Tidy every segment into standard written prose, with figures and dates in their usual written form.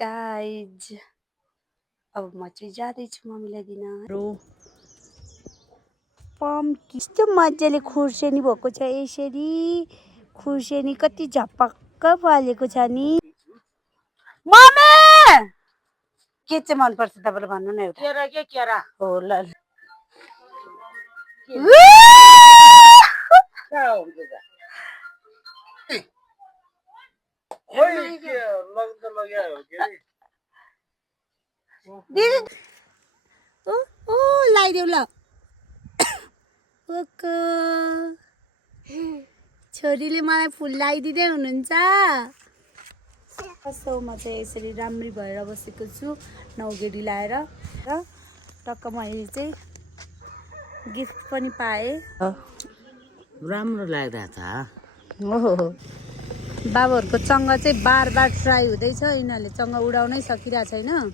Guys अब म चाहिँ जाँदैछु मम्मीलाई दिन पम्किन यस्तो मजाले खुर्सानी भएको छ। यसरी खुर्सानी कति झपक्क फलेको छ नि। मम्मी के चाहिँ मन पर्छ तपाईले भन्नु न एउटा। केरा के केरा हो ल ओ लाइदेऊ ल ओको छोरीले मलाई फुल लाइदिँदै हुनुहुन्छ। कसो म चाहिँ यसरी राम्री भएर बसेको छु नौगेडी लाएर र टक्क मैले चाहिँ गिफ्ट पनि पाएँ। राम्रो लाग्दा त ओहो बाबुहरूको चङ्गा चाहिँ बार बार ट्राई हुँदैछ। यिनीहरूले चङ्गा उडाउनै सकिरहेको छैन।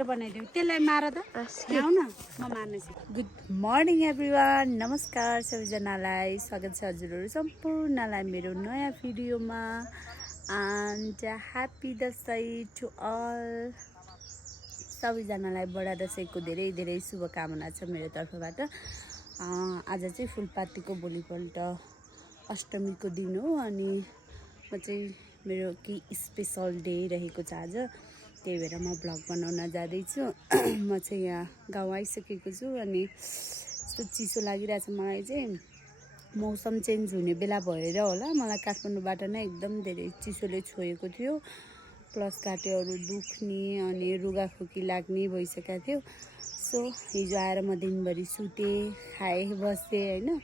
बनाइदेऊ त्यसलाई मार त आऊ न म मार्नेछु। गुड मर्निङ एभ्रिवान, नमस्कार सबैजनालाई, स्वागत छ हजुरहरू सम्पूर्णलाई मेरो नयाँ भिडियोमा। And happy Dashain to all. सबैजनालाई बडा दसैँको धेरै धेरै शुभकामना छ मेरो तर्फबाट। आज चाहिँ फुलपातीको भोलिपल्ट अष्टमीको दिन हो अनि म चाहिँ मेरो केही स्पेसल डे रहेको छ आज, त्यही भएर म भ्लग बनाउन जाँदैछु। म चाहिँ यहाँ गाउँ आइसकेको छु अनि यस्तो चिसो लागिरहेछ मलाई चाहिँ। मौसम चेन्ज हुने बेला भएर होला, मलाई काठमाडौँबाट नै एकदम धेरै चिसोले छोएको थियो, प्लस घाँटीहरू दुख्ने अनि रुगाखोकी लाग्ने भइसकेको थियो। सो हिजो आएर म दिनभरि सुतेँ, खाएँ, बसेँ होइन।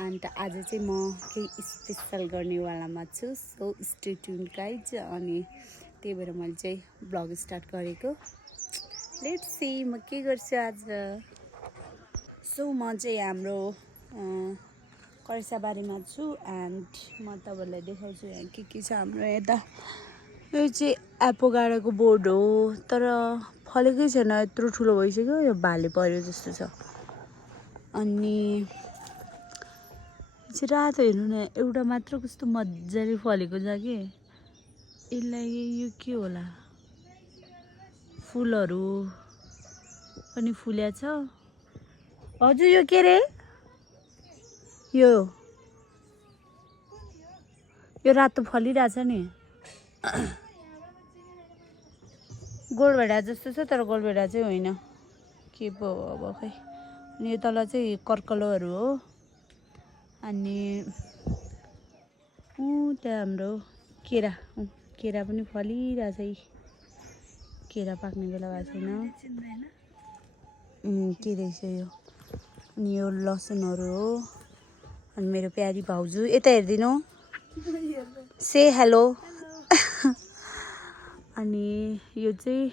अन्त आज चाहिँ म केही स्पेसल गर्नेवालामा छु। So stay tune guys. अनि त्यही भएर मैले चाहिँ ब्लग स्टार्ट गरेको। लेट्स सी म के गर्छु आज। सो म चाहिँ हाम्रो करेसाबारीमा छु एन्ड म तपाईँलाई देखाउँछु यहाँ के छ हाम्रो यता। यो चाहिँ एपोगाडाको बोर्ड हो तर फलेकै छैन, यत्रो ठुलो भइसक्यो, यो भाले पर्यो जस्तो छ। अनि चाहिँ रातो हेर्नु न, एउटा मात्र कस्तो मजाले फलेको छ कि। यसलाई यो के होला, फुलहरू पनि फुल्या छ। हजुर यो के रे, यो रातो फलिरहेछ नि। गोलभेडा जस्तो छ तर गोलभेडा चाहिँ होइन, के पो हो अब खै। अनि यो तल चाहिँ कर्कलोहरू हो। अनि त्यहाँ हाम्रो केरा, केरा पनि फलिरहेछ। केरा पाक्ने बेला भएको छैन। के रहेछ यो। अनि यो लसुनहरू हो। अनि मेरो प्यारी भाउजू यता हेरिदिनु, से हेलो। अनि यो चाहिँ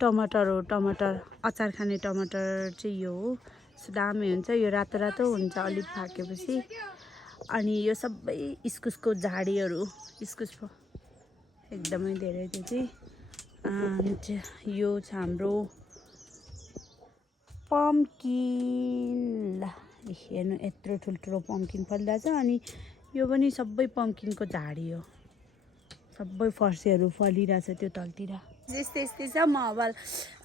टमाटर हो, टमाटर अचार खाने टमाटर चाहिँ यो हो। दामी हुन्छ यो, रातो रातो हुन्छ अलिक पाकेपछि। अनि यो सबै इस्कुसको झाडीहरू, इस्कुस एकदमै धेरै त्यो चाहिँ। अन्त यो छ हाम्रो पम्किन। हेर्नु यत्रो ठुल्ठुलो पम्किन फलिरहेछ। अनि यो पनि सबै पम्किनको झाडी हो, सबै फर्सीहरू फलिरहेछ त्यो तलतिर। यस्तै यस्तै छ। म अब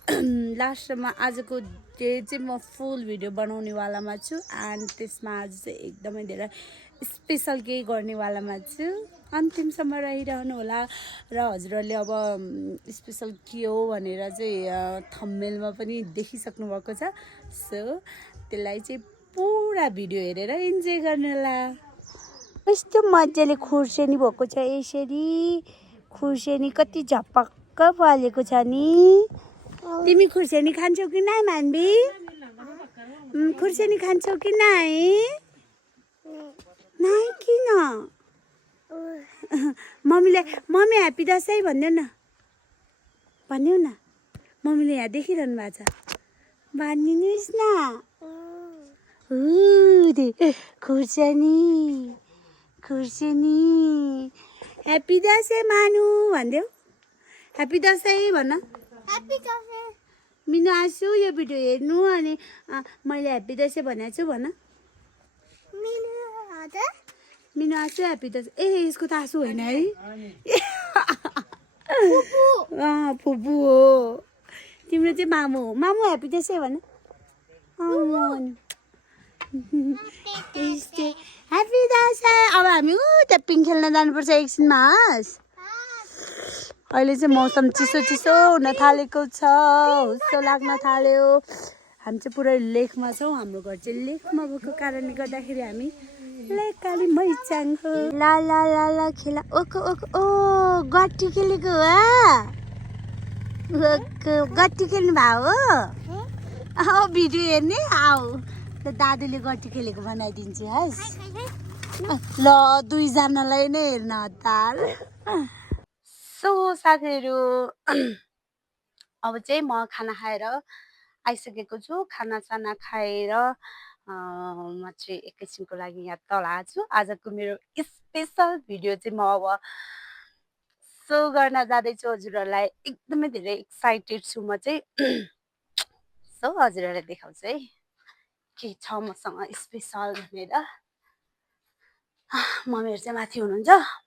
लास्टमा आजको डे चाहिँ म फुल भिडियो बनाउनेवालामा छु एन्ड त्यसमा आज चाहिँ एकदमै धेरै स्पेसल केही गर्नेवालामा छु। अन्तिमसम्म रहिरहनु होला र हजुरहरूले अब स्पेसल के हो भनेर चाहिँ थम्बनेलमा पनि देखिसक्नु भएको छ। सो त्यसलाई चाहिँ पुरा भिडियो हेरेर इन्जोय गर्नु होला। कस्तो मजाले खुर्सानी भएको छ। यसरी खुर्सानी कति झपक्क फलेको छ नि। तिमी खुर्सानी खान्छौ कि नै मान्बी? खुर्सानी खान्छौ कि नै? नै किन? मम्मीले मम्मी ह्याप्पी दसैँ भनिदेऊ न, भनिदेऊ न। मम्मीले यहाँ देखिरहनु भएको छ, भनिदिनुहोस् न। खुर्सानी खुर्सानी ह्याप्पी दसैँ मानु भनिदेऊ। ह्याप्पी दसैँ भन। मिनु आसु यो भिडियो हेर्नु अनि मैले ह्याप्पी दसैँ भनेको छु भन मिनु आसु ह्याप्पी दसैँ ए यसको त आसु होइन है फुपू हो तिम्रो चाहिँ मामु हो मामु ह्याप्पी दसैँ भन ह्याप्पी दसैँ अब हामी उता पिङ खेल्न जानुपर्छ एकछिनमा हस् अहिले चाहिँ मौसम चिसो चिसो हुन थालेको छ हुस्सो लाग्न थाल्यो हामी चाहिँ पुरै लेकमा छौँ हाम्रो घर चाहिँ लेकमा भएको कारणले गर्दाखेरि हामी लेकाली मैचाङ हो ला ला ला ला खेला ओको ओको ओ गट्टी खेलेको हो गट्टी खेल्नु भयो हो भिडियो हेर्ने आऊ त दादुले गट्टी खेलेको बनाइदिन्छु हस् ल दुईजनालाई नै हेर्न हतार सो साथीहरू अब चाहिँ म खाना खाएर आइसकेको छु खानासाना खाएर म चाहिँ एकैछिनको लागि यहाँ तल आएको छु आजको मेरो स्पेसल भिडियो चाहिँ म अब सो गर्न जाँदैछु हजुरहरूलाई एकदमै धेरै एक्साइटेड छु म चाहिँ सो हजुरहरूलाई देखाउँछु है के छ मसँग स्पेसल भनेर मम्मीहरू चाहिँ माथि हुनुहुन्छ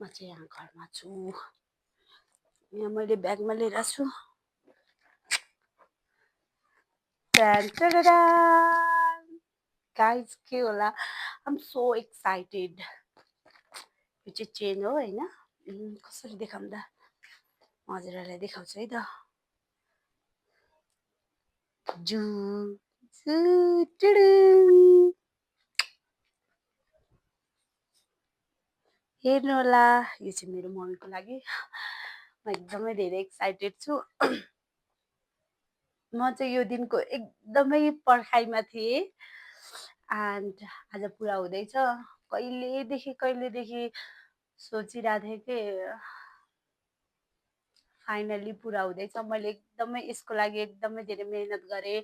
म चाहिँ यहाँ घरमा छु यहाँ मैले ब्यागमा लिएर छु गाइज के होला आइ एम सो एक्साइटेड यो चाहिँ चेन हो होइन कसरी देखाउँदा हजुरहरूलाई देखाउँछु है त जु हेर्नु होला यो चाहिँ मेरो मम्मीको लागि म एकदमै धेरै एक्साइटेड छु म चाहिँ यो दिनको एकदमै पर्खाइमा थिएँ एन्ड आज पुरा हुँदैछ कहिलेदेखि सोचिरहेको थिएँ कि फाइनली पुरा हुँदैछ मैले एकदमै यसको लागि एकदमै धेरै मेहनत गरेँ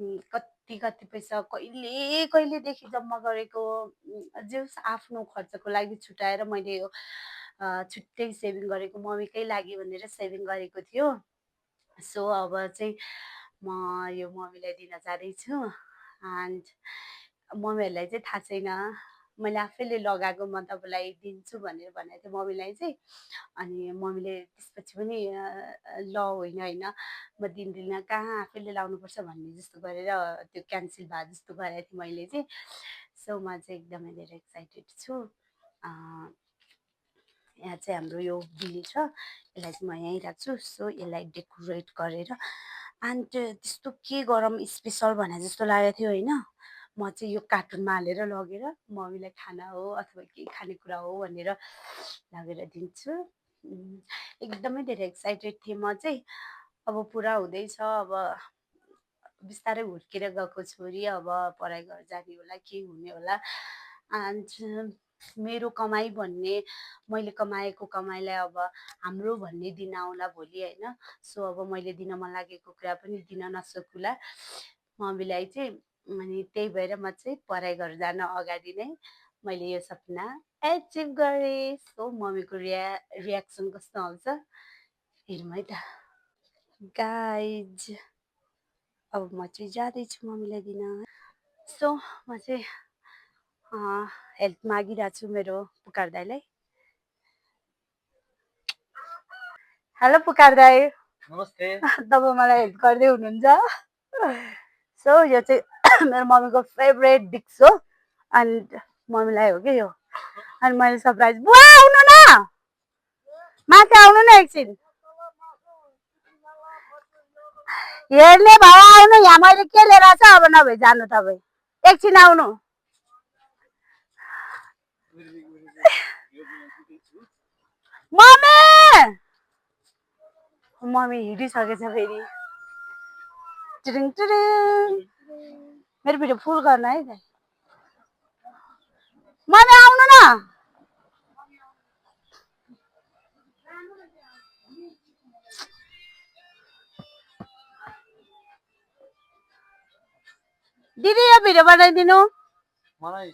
कति पैसा कहिलेदेखि जम्मा गरेको जे आफ्नो खर्चको लागि छुट्याएर मैले यो छुट्टै सेभिङ गरेको मम्मीकै लागि भनेर सेभिङ गरेको थियो सो अब चाहिँ म यो मम्मीलाई दिन जाँदैछु एन्ड मम्मीहरूलाई चाहिँ थाहा छैन मैले आफैले लगाएको म तपाईँलाई दिन्छु भनेर भनेको थिएँ मम्मीलाई चाहिँ अनि मम्मीले त्यसपछि पनि ल होइन म दिन्दिनँ कहाँ आफैले लाउनुपर्छ भन्ने जस्तो गरेर त्यो क्यान्सल भए जस्तो गरेको थिएँ मैले चाहिँ सो म चाहिँ एकदमै धेरै एक्साइटेड छु यहाँ चाहिँ हाम्रो यो बिल छ यसलाई चाहिँ म यहीँ राख्छु सो यसलाई डेकोरेट गरेर एन्ड त्यस्तो के गरौँ स्पेसल भने जस्तो लागेको थियो होइन म चाहिँ यो कार्टुनमा हालेर लगेर मम्मीलाई खाना हो अथवा केही खानेकुरा हो भनेर लगेर दिन्छु एकदमै धेरै एक्साइटेड थिएँ म चाहिँ अब पुरा हुँदैछ अब बिस्तारै हुर्केर गएको छोरी अब पढाइ गरेर जाने होला के हुने होला एन्ड मेरो कमाइ भन्ने मैले कमाएको कमाइलाई अब हाम्रो भन्ने दिन आउला भोलि होइन सो अब मैले दिन मन लागेको कुरा पनि दिन नसकुला मम्मीलाई चाहिँ अनि त्यही भएर म चाहिँ पढाइ गरेर जान अगाडि नै मैले यो सपना एचिभ गरेँ सो मम्मीको रियाक्सन कस्तो आउँछ हेरौँ है त गाइज अब म चाहिँ जाँदैछु मम्मीलाई दिन सो म चाहिँ हेल्प मागिरहेको छु मेरो पुकार दाइलाई हेलो पुकार दाइ नमस्ते तपाईँ मलाई हेल्प गर्दै हुनुहुन्छ सो यो चाहिँ मेरो मम्मीको फेभरेट डिस हो एन्ड मम्मीलाई हो कि यो अनि मैले सरप्राइज बुवा आउनु न माथि आउनु न एकछिन हेर्ने भयो आउनु यहाँ मैले के लिएर छ अब नभए जानु तपाईँ एकछिन आउनु मम्मी मम्मी हिँडिसकेछ फेरि टिरिङ टिरिङ मेरो भिडियो फुल गर्न है त मम्मी आउनु न दिदी यो भिडियो बनाइदिनु मलाई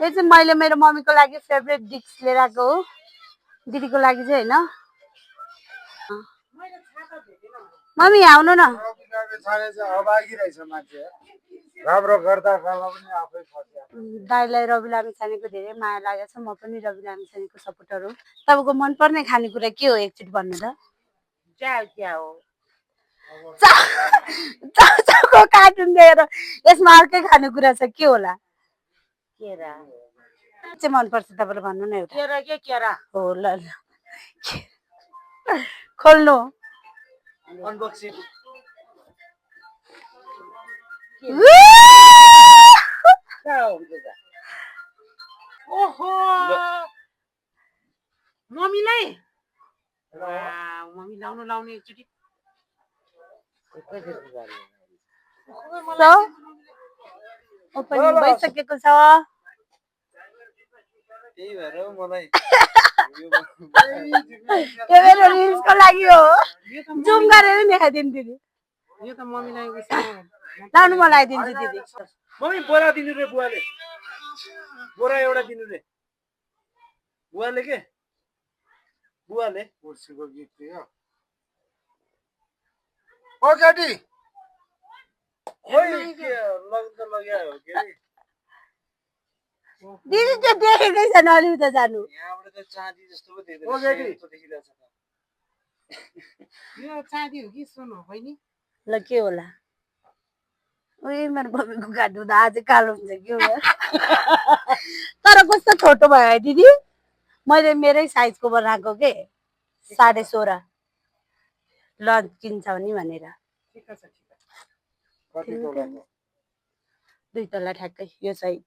यो चाहिँ मैले मेरो मम्मीको लागि फेभरेट डिस लिएर आएको हो दिदीको लागि चाहिँ होइन मम्मी आउनु न अभागी रहेछ मान्छे राम्रो गर्दा गर्दा पनि आफै फस्या दाइलाई रवि लामिछानेको धेरै माया लागेको छ म पनि रवि लामिछानेको सपोर्टर हो तपाईँको मनपर्ने खानेकुरा के हो एकचोटि भन्नु त क्या हो चाउचाउको कार्टुन देखेर यसमा अर्कै खानेकुरा छ के होला केरा चाहिँ मनपर्छ तपाईँले भन्नु न एउटा केरा के केरा हो ल ल खोल्नु अनबक्सिङ ओहो मम्मीलाई मम्मी लाउने एकचोटि ओपनिङ भइसकेको छ त्यही भएर मलाई यो मेरो रिल्सको लागि हो जुम गरेर देखाइदिनु दिदी यो त मम्मीलाई लाउनु म लगाइदिन्छु दिदी मम्मी बोरा दिनु रे बुवाले बोरा एउटा दिनु रे बुवाले के बुवाले कुर्सीको गीत थियो ओ केटी खोइ के लग्न त लगायो के रे दिदी त्यो देखेकै छैन अलि उता जानु यहाँबाट त चाँदी जस्तो पो देख्दैन ओ केटी सेतो देखिरहेछ त यो चाँदी हो कि सुन हो बहिनी ल के होला उही मेरो मम्मीको काट्नु त आज कालो हुन्छ के हो तर कस्तो छोटो भयो है दिदी मैले मेरै साइजको बनाएको के 16.5 ल किन्छ नि भनेर ठिक छ कति तोलाको 2 तला ठ्याक्कै यो सहित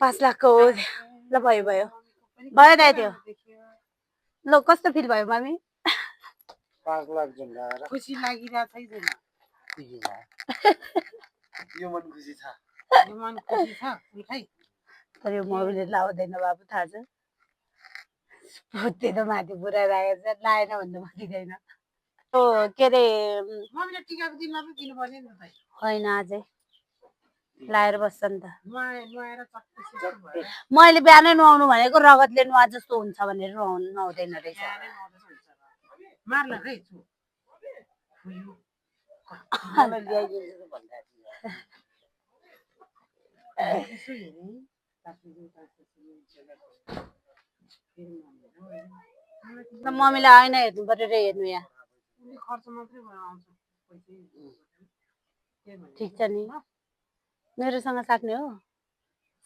5 लाखको हो ल भयो भयो भयो दाइ त्यो ल कस्तो फिल भयो मम्मी 5 लाख झन्डाएर खुसी लागिरहेको छैन यो मन खुसी छ यो मन खुसी छ उठै तर यो मम्मीले लाउँदैन बाबु थाहा छ भुत्ते त माथि पुरा राखेको छ लाएन भन्दा मानिँदैन ओ के अरे मम्मीले टिकाको दिनमा पनि दिनु पर्यो नि त होइन अझै लाएर बस्छ नि त नुहाएर चक्क मैले बिहानै नुहाउनु भनेको रगतले नुहा जस्तो हुन्छ भनेर नुहाउँदैन रहेछ मार्ला है छु मलाई ल्याइदिन्छु भन्दा मम्मीलाई आएन हेर्नु पर्यो रे हेर्नु यहाँ खर्च मात्रै भएर आउँछ ठिक छ नि मेरोसँग साट्ने हो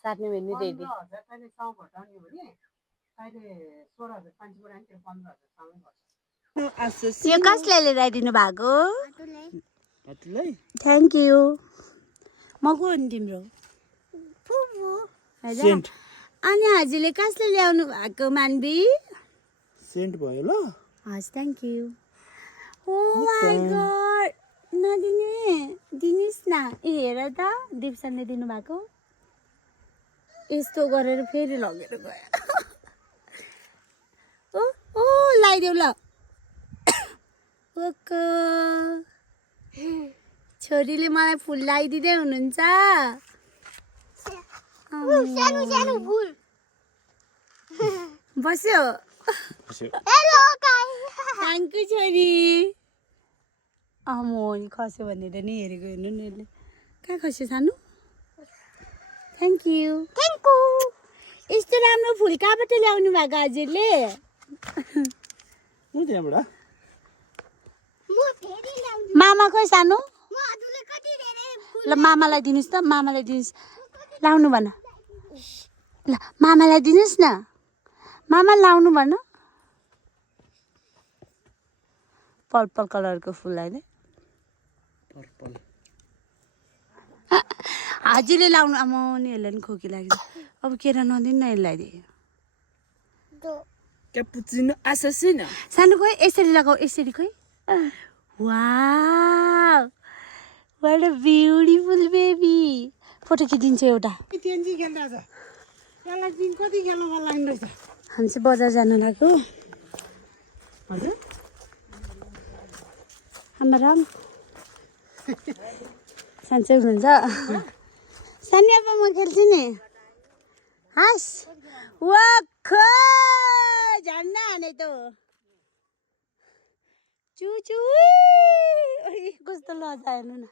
साट्ने भने रेडी यो कसले ल्याइदिनु भएको थ्याङ्क यू म को हो नि तिम्रो अनि हजुरले कसले ल्याउनु भएको मान्वी सेन्ट भयो ल हस् thank you oh my god नदिने दिनुहोस् न ए हेर त दिप्सनले दिनुभएको यस्तो गरेर फेरि लगेर गयो ओ ओ लगाइदेऊ ल ओको छोरीले मलाई फुल लगाइदिँदै हुनुहुन्छ बस्यो थ्याङ्क यू छोरी अमो नि खस्यो भनेर नि हेरेको हेर्नु नि यसले कहाँ खस्यो सानो थ्याङ्क यू यस्तो राम्रो फुल कहाँबाट ल्याउनु भएको हजुरले मामा खोइ सानो ल मामालाई दिनुहोस् त मामालाई दिनुहोस् लाउनु भन ल मामालाई दिनुहोस् न मामा लाउनु भन पर्पल कलरको फुल अहिले हजुरले लाउनु आमा नि यसलाई नि खोकी लाग्यो अब केरा नदिनु न यसलाई क्यापुचिनो आसासिनो सानो खोइ यसरी लगाऊ यसरी खोइ wow what a beautiful baby photo खिचिदिन्छु एउटा टेन्जी खेल्दैछ त्यसलाई दिन कति खेल्नु मन लाग्दैछ हामी चाहिँ बजार जानु लाग्यो हजुर हाम्रो सन्चै हुनुहुन्छ सानी अब म खेल्छु नि हस् वाख झन्डा हाने त चुचु कस्तो लजा हेर्नु न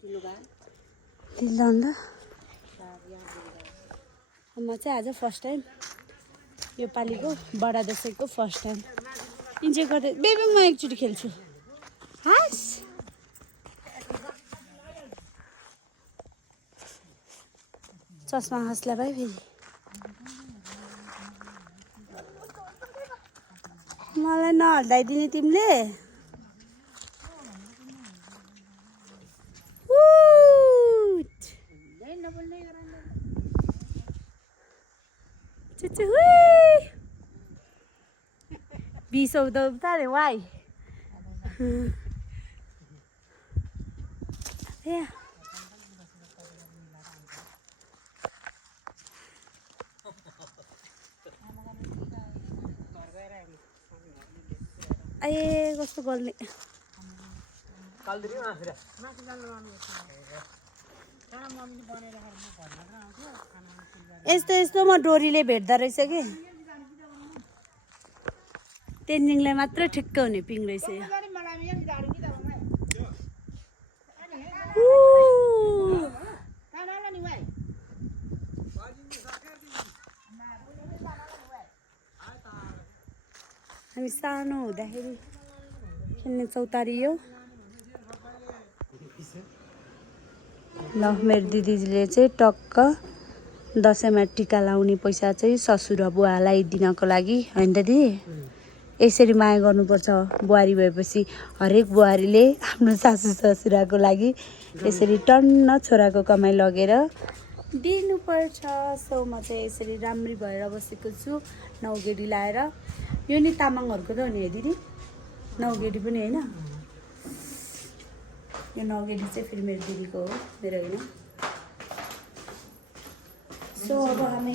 ढिलो अन्त म चाहिँ आज फर्स्ट टाइम यो पालिको बडा दसैँको फर्स्ट टाइम इन्जोय गर्दै बेबी म एकचोटि खेल्छु हास चस्मा हँसला भाइ फेरि मलाई नहल्लाइदिने तिमीले बिसौ त उतारे वाइ ए कस्तो गर्ने यस्तो यस्तोमा डोरीले भेट्दो रहेछ कि तेन्जिङलाई मात्र ठिक्क हुने पिङ रहेछ यो हामी सानो हुँदाखेरि खेल्ने चौतारी यो ल मेरो दिदीले चाहिँ टक्क दसैँमा टिका लाउने पैसा चाहिँ ससुर बुवालाई दिनको लागि होइन त दिदी यसरी माया गर्नुपर्छ बुहारी भएपछि हरेक बुहारीले आफ्नो सासू ससुराको लागि यसरी टन्न छोराको कमाइ लगेर दिनुपर्छ सो म चाहिँ यसरी राम्री भएर बसेको छु नौगेडी लाएर यो नि तामाङहरूको त हो नि है दिदी नौगेडी पनि होइन यो नौगेडी चाहिँ फेरि मेरो दिदीको हो मेरो होइन सो अब हामी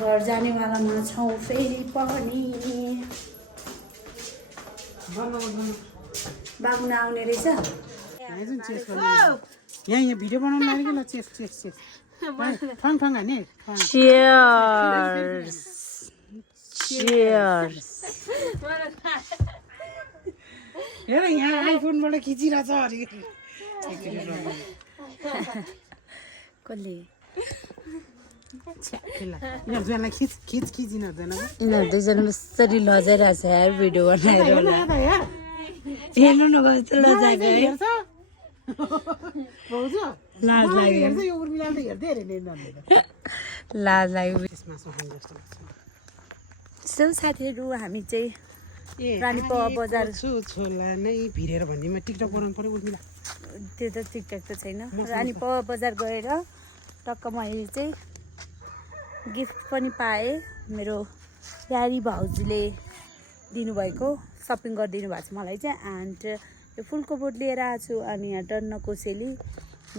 घर जानेवालामा छौँ फेरि पनि बाबुना आउने रहेछ यहाँ भिडियो बनाउनु लाग्यो ल चेस चेस चेस ठङ ठङ हाने चियर्स चियर्स हेर यहाँ आइफोनबाट खिचिरहेछ अरे कसले यिनीहरूलाई खिच खिच खिचिन हुँदैन यिनीहरू दुईजना यसरी लजाइरहेछ यार भिडियो बनाएर होला हेर्नु न कस्तो लजाएको है लाज लाग्यो लाज लाग्यो सो साथीहरू हामी चाहिँ रानी पवा बजार छोला नै भिरेर भन्नेमा टिकटक बनाउनु पर्यो उर्मिला त्यो त टिकटक त छैन रानी पवा बजार गएर टक्क मैले चाहिँ गिफ्ट पनि पाएँ मेरो प्यारी भाउजूले दिनुभएको सपिङ गरिदिनु भएको छ मलाई चाहिँ एन्ड यो फुलको बोट लिएर आएको छु अनि यहाँ टन्न कोसेली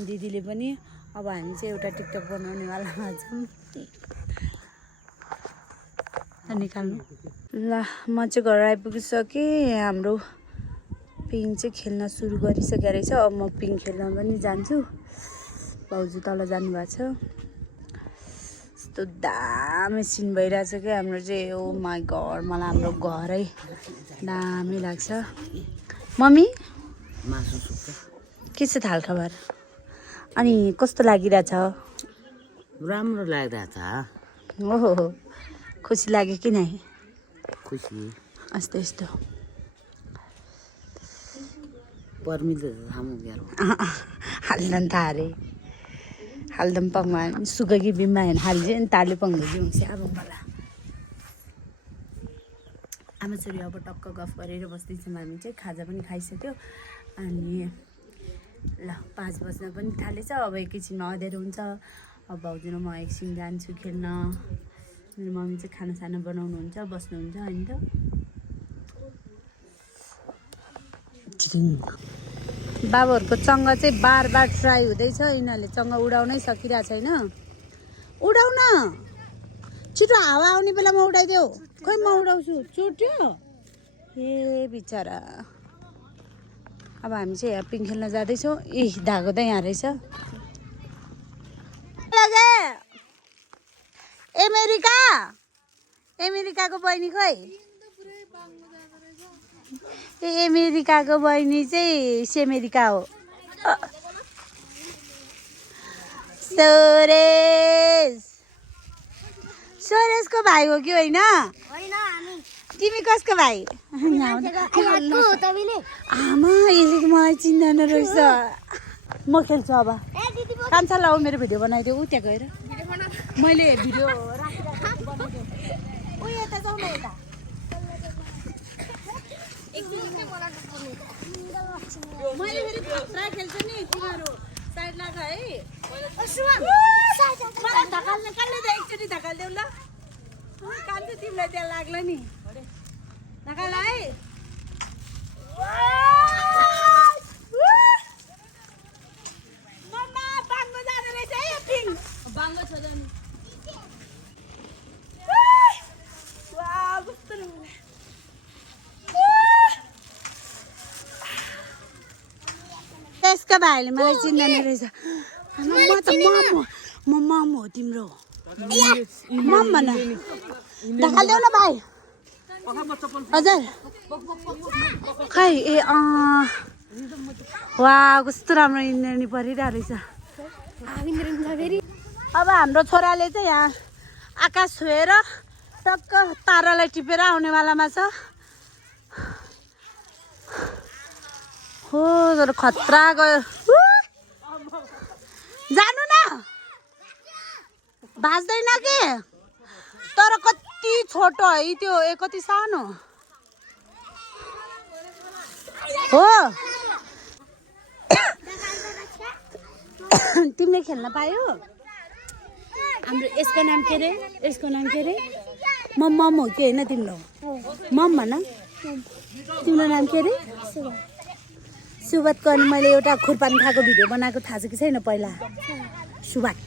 दिदीले पनि अब हामी चाहिँ एउटा टिकटक बनाउनेवालामा छौँ निकाल्नु ल म चाहिँ घर आइपुगिसकेँ हाम्रो पिङ चाहिँ खेल्न सुरु गरिसकेको रहेछ अब म पिङ खेल्न पनि जान्छु भाउजू तल जानुभएको छ यस्तो दामी सिन भइरहेछ क्या हाम्रो चाहिँ ओ माई गड मलाई हाम्रो घरै दामी लाग्छ मम्मी के छ हाल खबर अनि कस्तो लागिरहेछ राम्रो लाग्दैछ ओहो खुसी लाग्यो कि नै खुसी यस्तो यस्तो पर्मिल थामु गेरो हाल्न त अरे हाल्दम पंगमा सुगगी बिमा हेन हाल्जे नि ताले पंगो दिउँछ अब मलाई आमा छोरी अब टक्क गफ गरेर बस्दैछौँ हामी चाहिँ खाजा पनि खाइसक्यो अनि ल 5 बज्न पनि थालेछ अब एकैछिनमा अँध्यारो हुन्छ अब भाउजू र म एकछिन जान्छु खेल्न मेरो मम्मी चाहिँ खानासाना बनाउनुहुन्छ बस्नुहुन्छ होइन त बाबाहरूको चङ्गा चाहिँ बार ट्राई हुँदैछ यिनीहरूले चङ्गा उडाउनै सकिरहेको छैन उडाउन छिटो हावा आउने बेलामा उडाइदेऊ खोइ म उडाउँछु चुट्यो ए बिचरा अब हामी चाहिँ यहाँ पिङ खेल्न जाँदैछौँ ए धागो त यहाँ रहेछ अमेरिकाको बहिनी खोइ अमेरिकाको बहिनी चाहिँ सेमेरिका हो सोरेशको भाइ हो कि होइन तिमी कसको भाइ आमा यसले मलाई चिन्दैन रहेछ म खेल्छु अब कान्छा लाऊ मेरो भिडियो बनाइदियो ऊ त्यहाँ गएर मैले भिडियो यता जाउँ न यता मैले फेरि खतरा खेल्छु नि तिमीहरू साइड लाग है मलाई धकाल्ने कसले त एकचोटि धकालिदेऊ ल कान्छ तिमीलाई त्यहाँ लाग्ला नि धकाल है मम्मा बाङ्गो जाँदो रहेछ है यो पिङ बाङ्गो छ जानु त्यसको भाइले मलाई चिन्दैन रहेछ म त मम हो तिम्रो मम भन धकालिदेऊ न भाइ हजुर खै ए वा कस्तो राम्रो इन्द्रेणी परिरहेको रहेछ अब हाम्रो छोराले चाहिँ यहाँ आकाश छोएर टक्क तारालाई टिपेर आउनेवालामा छ हो तर खतरा गयो जानु न भाज्दैन के तर कति छोटो है त्यो कति सानो हो तिमीले खेल्न पायो हाम्रो यसको नाम के अरे मम हो कि होइन तिम्रो मम भन तिम्रो नाम के अरे सुबातको अनि मैले एउटा खुर्पानी खाएको भिडियो बनाएको थाहा छ कि छैन पहिला सुबात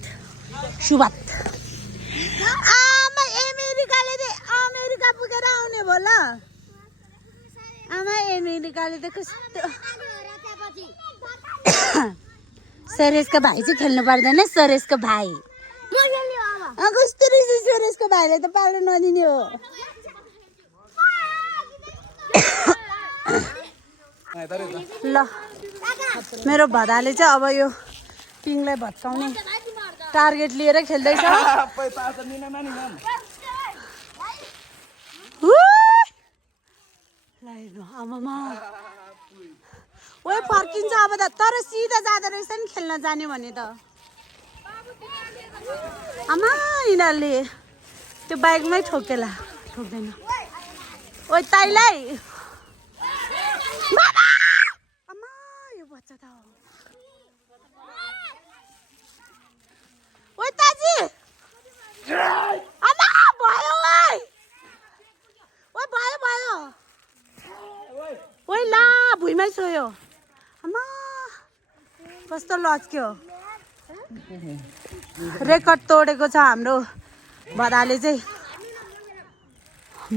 आमा अमेरिका पुगेर आउने भयो ल आमा अमेरिकाले त कस्तो सरेशको भाइ चाहिँ खेल्नु पर्दैन सरेशको भाइ कस्तो रहेछ सरेशको भाइले त पाल्नु नदिने हो ल मेरो भदाले चाहिँ अब यो पिङलाई भत्काउने टार्गेट लिएर खेल्दैछ आमामा ओए फर्किन्छ अब त तर सिधा जाँदो रहेछ नि खेल्न जाने भने त आमा यिनीहरूले त्यो बाइकमै ठोक्दैन ओए ताईलाई आमा यो बच्चा त ओए ताजी आमा भयो ओए भयो ओए ला भुइँमै सोयो आमा कस्तो लच्क्यो रेकर्ड तोडेको छ हाम्रो भदाले चाहिँ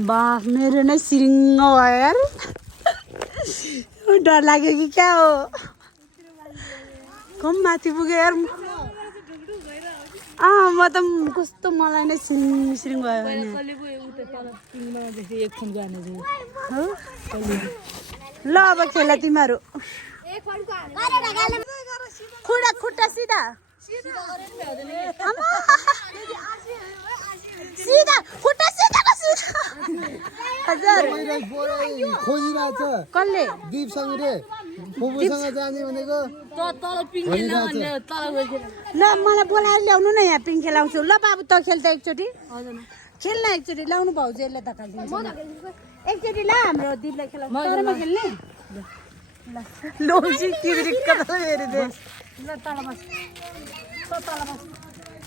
बा मेरो नै सिरिङ्ग भयो यार डर लाग्यो कि क्या हो कम माथि पुग्यो यार म त कस्तो मलाई नै सिरिङ भयो ल अब खेल तिमीहरू खुट्टा सिधा खुट्टा सिधा हजुर कसले दिपसँग रे फुपूसँग जाने भनेको ल मलाई बोलाएर ल्याउनु न यहाँ पिङ खेलाउँछु ल बाबु त खेल्छ एकचोटि खेल्न एकचोटि ल्याउनु भाउजूहरूले धकालिदिन्छ एकचोटि ल हाम्रो दिदीलाई खेलाउँछ तरमा खेल्ने लोजी किरिक्क त हेरिदे ल तल बस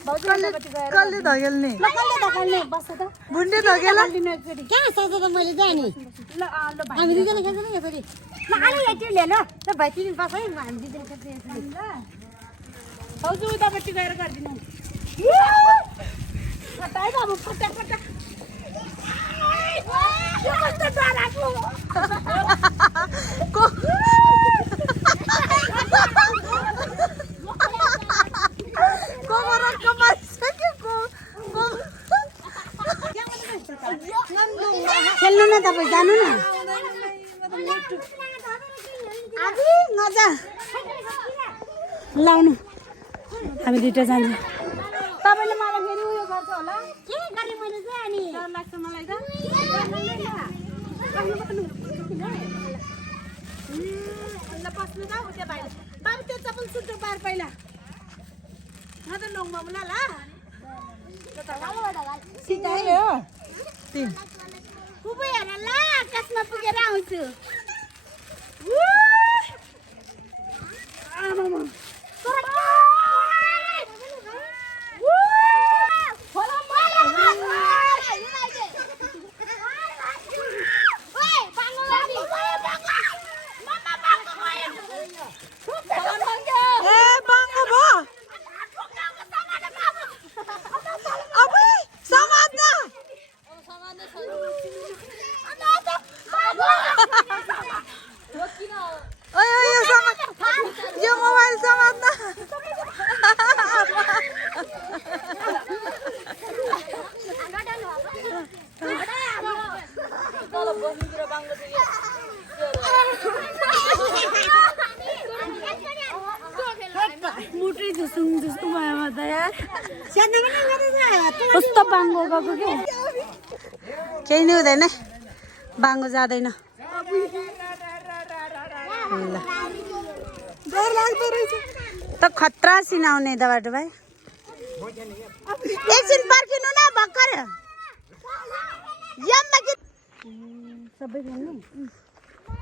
कसले धकेल्ने बस त बुन्डे धकेल कहाँ सोच त मैले जाने ल हामी दिदीले खेल्छ नि यसरी ल आलु एकचोटि ल्याएर ल भाइ तिमी बस है हामी दिदीले खेल्छ यसरी ल भाउजू उतापट्टि गएर गरिदिनु फटाइ बाबु फटा यो कस्तो डराको को खेल्नु न तपाईँ जानु न मजा लाउनु हामी दुइटा जान्छौँ तपाईँले मलाई फेरि उयो गर्छ होला के गर्ने मैले चाहिँ अनि डर लाग्छ मलाई त ल बस्नु जाऊ त्यो भाइ बाबु त्यो चप्पल सुत्नु पार पहिला म त लङमा मुला ल सिधाले हो कुबै हेर ल आकाशमा पुगेर आउँछु यो मोबाइल समात्न मुटै झुसुङ झुसुङ भयो म त यार कस्तो बाङ्गो गएको के केही नै हुँदैन बाङ्गो जाँदैन डर लाग्दो रहेछ त खतरा सिनाउने त बाटो भाइ एकछिन पर्खिनु न भर्खर सबै खेल्नु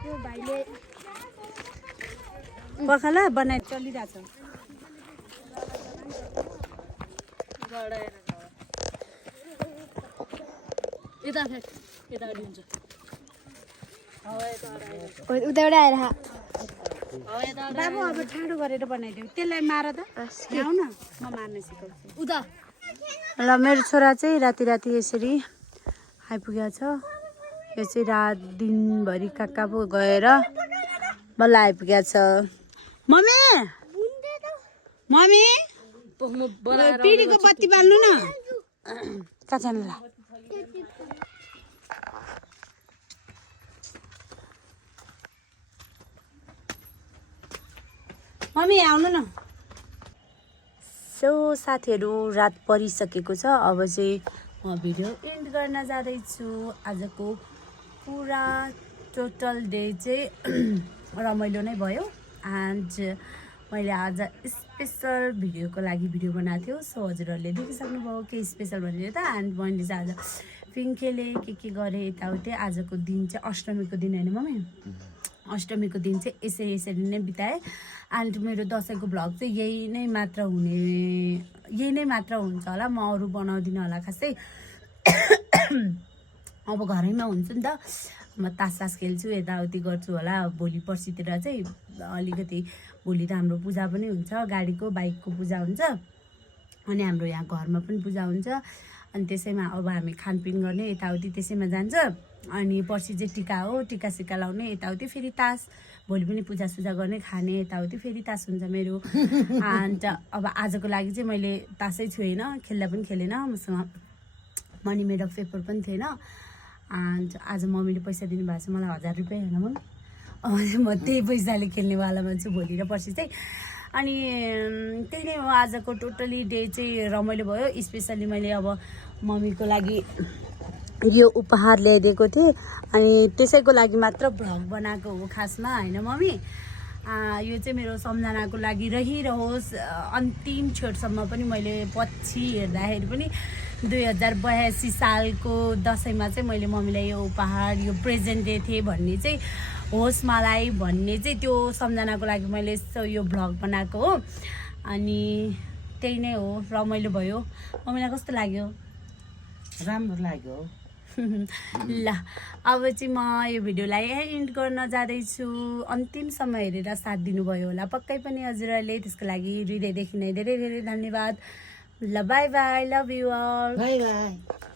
त्यो भाइले पखाल बनाइ चलिरहेछ उताबाट आएर बाबु अब ठाडो गरेर बनाइदिऊ त्यसलाई मार त आऊ न म मार्न सिकाउँछु उता ल मेरो छोरा चाहिँ राति राति यसरी आइपुगेको छ यो चाहिँ रात दिनभरि कहाँ पो गएर बल्ल आइपुगेको छ मम्मी मम्मी पिँढीको बत्ती बाल्नु न कहाँ जानु ल मम्मी आउनु न सो साथीहरू रात परिसकेको छ अब चाहिँ म भिडियो एन्ड गर्न जाँदैछु आजको पुरा टोटल डे चाहिँ रमाइलो नै भयो एन्ड मैले आज स्पेसल भिडियोको लागि भिडियो बनाएको थियो सो हजुरहरूले देखिसक्नुभयो के स्पेसल भनेर त एन्ड मैले चाहिँ आज फिङ खेलेँ के गरेँ यताउति आजको दिन चाहिँ अष्टमीको दिन होइन मम्मी अष्टमीको दिन चाहिँ यसरी नै बिताएँ एन्ड मेरो दसैँको भ्लग चाहिँ यही नै मात्र हुन्छ होला म अरू बनाउँदिनँ होला खासै अब घरैमा हुन्छु नि त म तास खेल्छु यताउति गर्छु होला भोलि पर्सितिर चाहिँ अलिकति भोलि त हाम्रो पूजा पनि हुन्छ गाडीको बाइकको पूजा हुन्छ अनि हाम्रो यहाँ घरमा पनि पूजा हुन्छ अनि त्यसैमा अब हामी खानपिन गर्ने यताउति त्यसैमा जान्छ अनि पर्सि चाहिँ टिका हो टिका सिका लाउने यताउति फेरि तास भोलि पनि पूजासुजा गर्ने खाने यताउति फेरि तास हुन्छ मेरो अन्त अब आजको लागि चाहिँ मैले तासै छुएन खेल्दा पनि खेलेन मसँग मनी मेड अफ पेपर पनि थिएन अन्त आज मम्मीले पैसा दिनुभएको छ मलाई 1000 रुपियाँ होइन म त्यही पैसाले खेल्नेवाला मान्छु भोलि र पर्सि चाहिँ अनि त्यही नै हो आजको टोटली डे चाहिँ रमाइलो भयो स्पेसली मैले अब मम्मीको लागि यो उपहार ल्याइदिएको थिएँ अनि त्यसैको लागि मात्र भ्लग बनाएको हो खासमा होइन मम्मी यो चाहिँ मेरो सम्झनाको लागि रहिरहोस् अन्तिम छेडसम्म पनि मैले पछि हेर्दाखेरि पनि 2082 सालको दसैँमा चाहिँ मैले मम्मीलाई यो उपहार यो प्रेजेन्ट दिएको थिएँ भन्ने चाहिँ होस् मलाई भन्ने चाहिँ त्यो सम्झनाको लागि मैले यो भ्लग बनाएको हो अनि त्यही नै हो रमाइलो भयो मम्मीलाई कस्तो लाग्यो राम्रो लाग्यो ल अब चाहिँ म यो भिडियोलाई एन्ड गर्न जाँदैछु अन्तिमसम्म हेरेर साथ दिनुभयो होला पक्कै पनि हजुरहरूले त्यसको लागि हृदयदेखि नै धेरै धेरै धन्यवाद ल bye bye love you all bye by